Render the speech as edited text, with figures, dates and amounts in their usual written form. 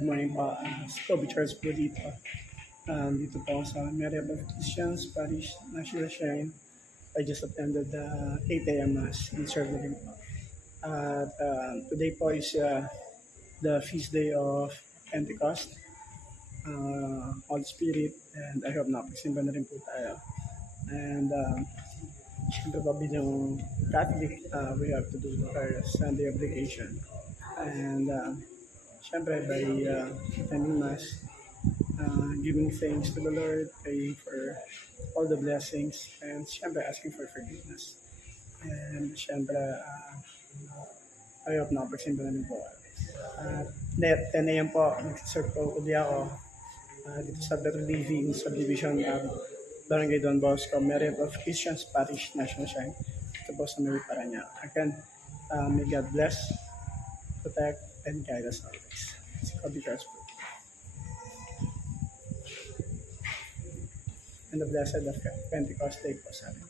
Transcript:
Good morning po. Si Kobe Charles po dito. Dito po ako sa Mary of Christians Parish National Shrine. I just attended the 8 a.m. Mass in ceremony po. At today po is the feast day of Pentecost, Holy Spirit, and I hope napagsimba na rin po tayo. And syempre po bilang Catholic, we have to do our Sunday obligation. And syempre by attending Mass, giving thanks to the Lord, praying for all the blessings, and syempre asking for forgiveness. And syempre, I hope napagsimba na rin po. Net 10 a.m. po, nag-serve po uli ako dito sa Better Living Subdivision Barangay Don Bosco, Mary of Christians Parish National Shrine. Ito po sa Mary Parañaque. Again, may God bless, protect, and guide us always. Si Kobe Charles po. And the blessed of Pentecost Day po sa amin.